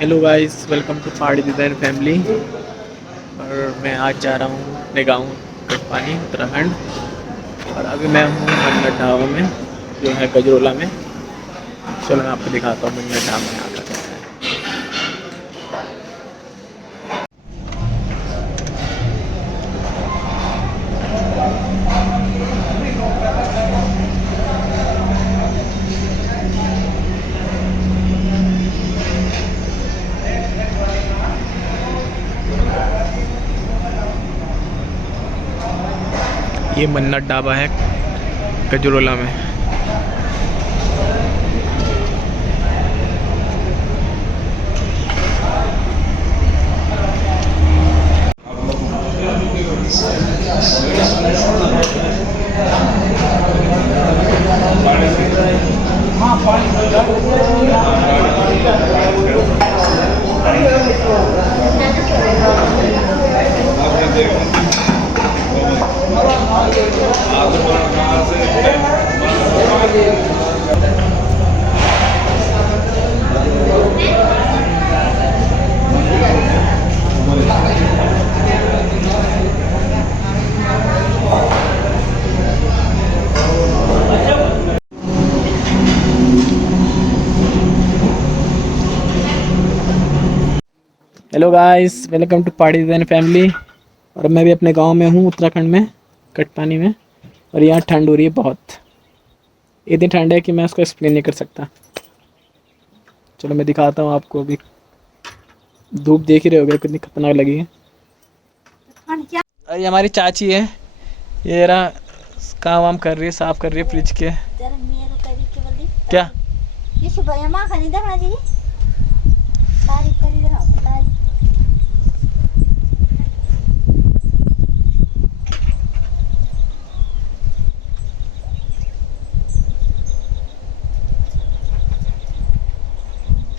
Hello guys, welcome to पहाड़ी दीदा and family. और मैं आज जा रहा हूँ अपने गांव कटपानी उत्तराखंड। और अभी मैं हूँ मन्नत ढाबा में, जो है गजरोला में। चलो मैं आपको दिखाता हूँ मन्नत ढाबा यहाँ का कैसा है। ये मन्नत ढाबा है गजरोला में। हेलो गाइस, वेलकम टू पहाड़ी दीदा एंड फैमिली। और मैं भी अपने गांव में हूँ उत्तराखंड में, कटपानी में। और यहाँ ठंड हो रही है बहुत। इतनी ठंड है कि मैं उसको एक्सप्लेन नहीं कर सकता। चलो मैं दिखाता हूँ आपको। अभी धूप देख ही रहे होगे कितनी खतरनाक लगी है। ये हमारी चाची है, ये रहा काम वाम कर रही है, साफ कर रही है फ्रिज के। क्या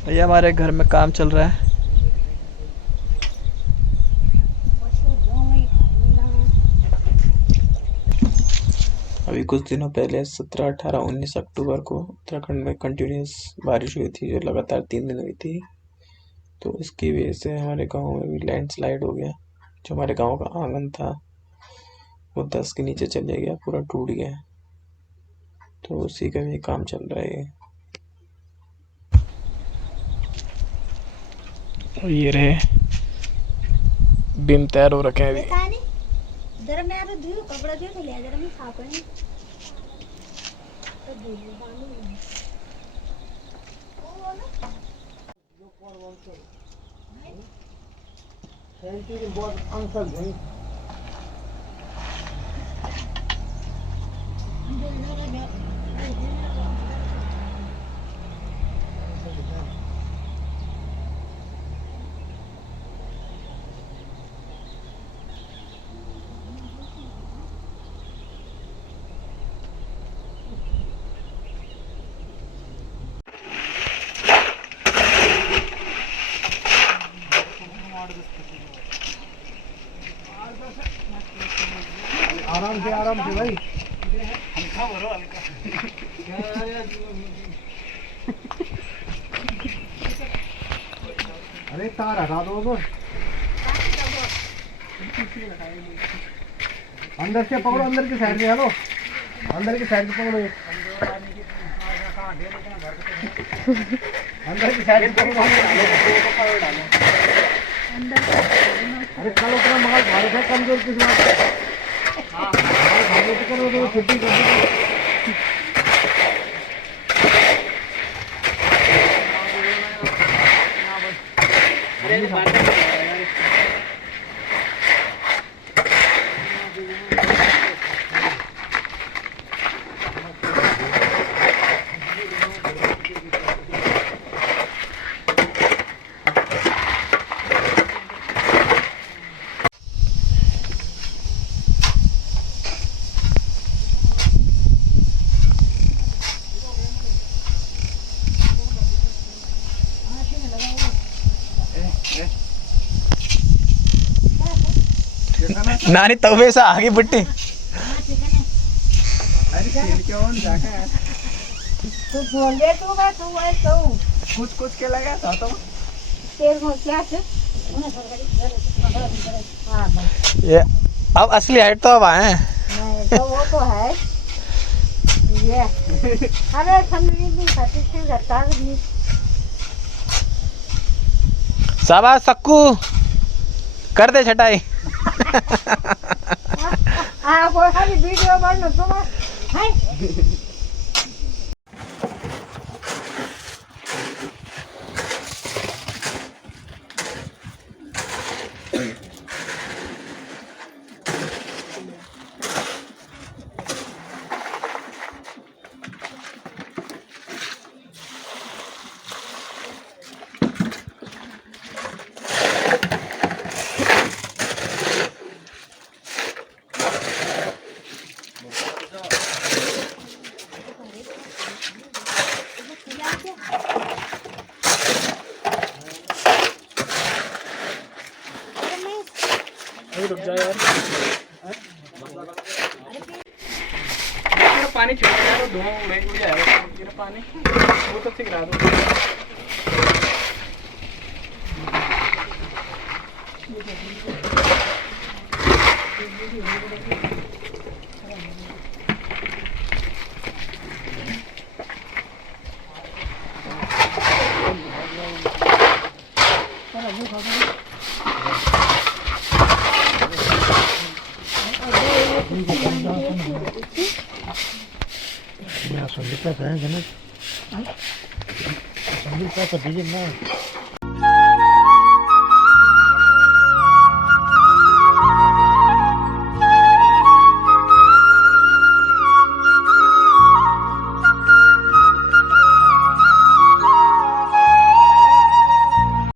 भैया, हमारे घर में काम चल रहा है। अभी कुछ दिनों पहले 17, 18, 19 अक्टूबर को उत्तराखंड में कंटिन्यूस बारिश हुई थी, जो लगातार 3 दिन हुई थी। तो उसकी वजह से हमारे गांव में भी लैंडस्लाइड हो गया। जो हमारे गांव का आंगन था वो 10 के नीचे चले गया, पूरा टूट गया। तो उसी का भी काम चल रहा है। और ये रहे बीम तैयार हो रखे हैं अभी। आराम से भाई, हल्का भरो हल्का। अरे तार हटा दो तो। अंदर से पकड़ो, अंदर की साइड से हलो, अंदर की साइड से पकड़ो। अंदर की साइड से पकड़ो। अरे कल उतना माल भारी था, कमजोर किस बात। हाँ भारी तो करो तो छुट्टी कर दो। नानी तवे से आगे बुट्टी। तू बोल दे, तू कुछ कुछ के लगा था तो ये अब असली हाइट तो अब आए हैं। नहीं तो वो तो है ये। अरे ठंडी नहीं खाती थी घटा नहीं। शाबाश सक्कू, कर दे छटाई। वो सारी वीडियो बन तुम है। रुक जा यार, पानी छिड़क तो धुआं उड़ जाएगा पानी, वो तो सिगरा दो। संगीत का दीजिए ना।